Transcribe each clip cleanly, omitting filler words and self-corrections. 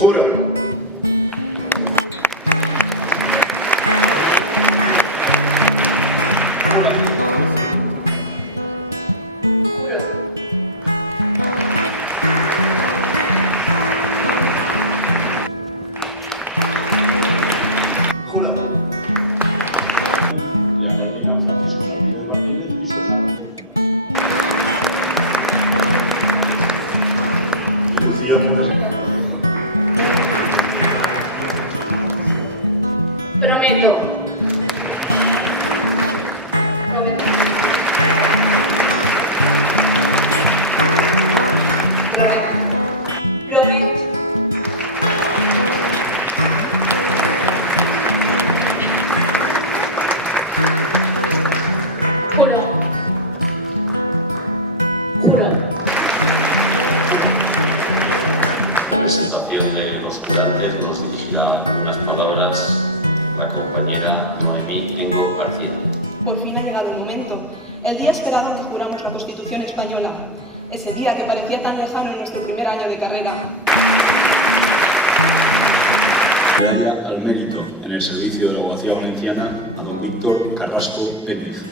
Juro. Juro. Juro. Juro. La Martina Francisco Martínez Martínez y su hermano Jorge Martínez. Y Lucía Flores. Prometo. Prometo. Prometo. Prometo. Juro. Juro. La presentación de los jurantes nos dirigirá unas palabras la compañera Noemí Engo García. Por fin ha llegado el momento, el día esperado en que juramos la Constitución española, ese día que parecía tan lejano en nuestro primer año de carrera. Medalla al mérito en el servicio de la abogacía valenciana a don Víctor Carrasco Péniz.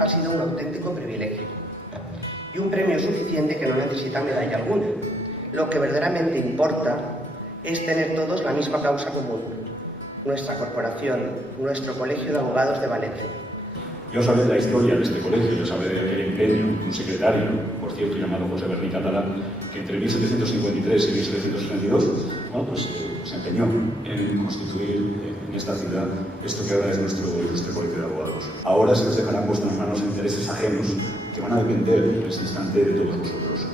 Ha sido un auténtico privilegio y un premio suficiente que no necesita medalla alguna. Lo que verdaderamente importa es tener todos la misma causa común, nuestra corporación, nuestro Colegio de Abogados de Valencia. Yo sabré de la historia de este colegio, yo sabré de aquel empeño de un secretario, por cierto llamado José Berni Catalán, que entre 1753 y 1762 se empeñó en constituir en esta ciudad esto que ahora es nuestro Colegio de Abogados. Ahora se nos dejarán en vuestras manos intereses ajenos que van a depender en ese instante de todos vosotros.